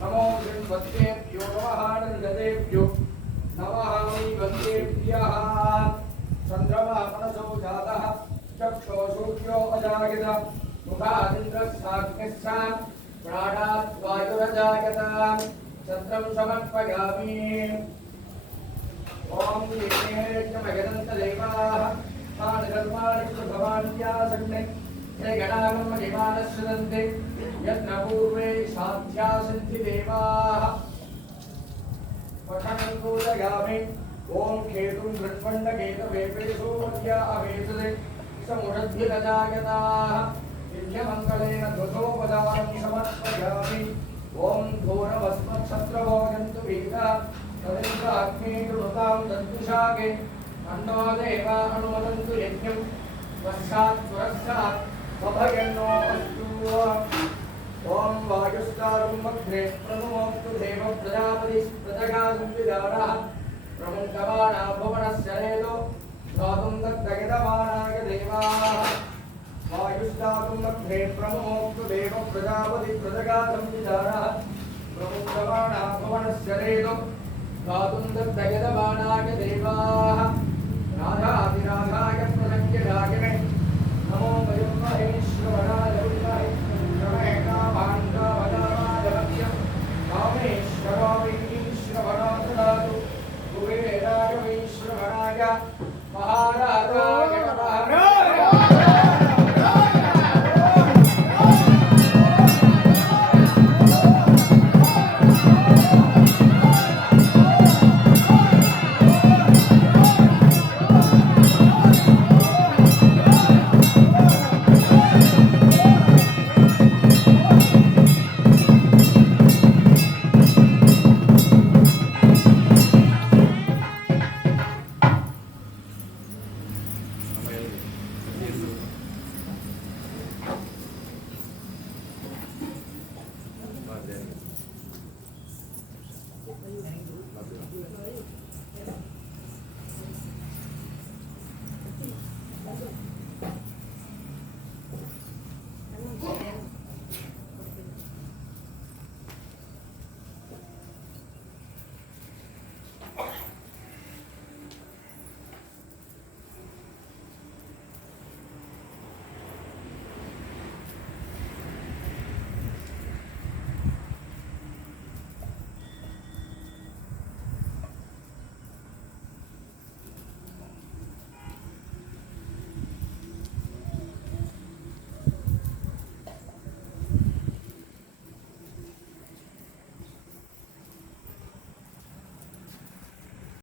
नमो गृह्णवद्भ्यो नमः नन्ददेभ्यो नमः वै वन्देभ्यः चन्द्रमा मनसो जातः चक्षो सूर्यो अजायत मुखादिन्द्रस्साग्निश्च प्राणात् वायुरजायत चन्द्रं समर्पयामि ॐ यज्ञमयदन्तदेवाः तानि कर्माणि प्रभवान्यासन्ने ते गणागं महिमानश्रदन्ते यत्र पूर्वे साध्या सन्ति देवाः पठनं पूजयामि ॐ केतुं गृह्मण्डकेतवेपेशोऽद्या अवेतते समुषद्भिरजायताः दिव्यमङ्गलेन ध्वजोपदानं समर्पयामि ॐ घोरमस्मच्छत्रवो जन्तु वीरः तदेन्द्राग्नेरुतां दद्विषाके अन्नो देवा अनुमदन्तु यज्ञं वस्सात् पुरस्सात् स्वभयन्नो अस्तु ॐ वायुस्तारं मध्ये प्रणमोऽस्तु देव प्रजापतिः प्रजगासंविदानः प्रमुखमाना भुवनस्य रेतो गातुं दत्तयजमानाय देवाः वायुस्तारं मध्ये प्रणमोऽस्तु देव प्रजापतिः प्रजगासंविदानः प्रमुखमाना भुवनस्य रेतो गातुं दत्तयजमानाय देवाः राधाधिराधाय प्रसङ्ख्यरागिणे नमो वयमहे श्रवणाय विद्महे श्रवणेकाभाण्डावदामादमख्यं कामेश्वरो वै श्रवणो ददातु कुबेराय वै श्रवणाय महाराजाय नमः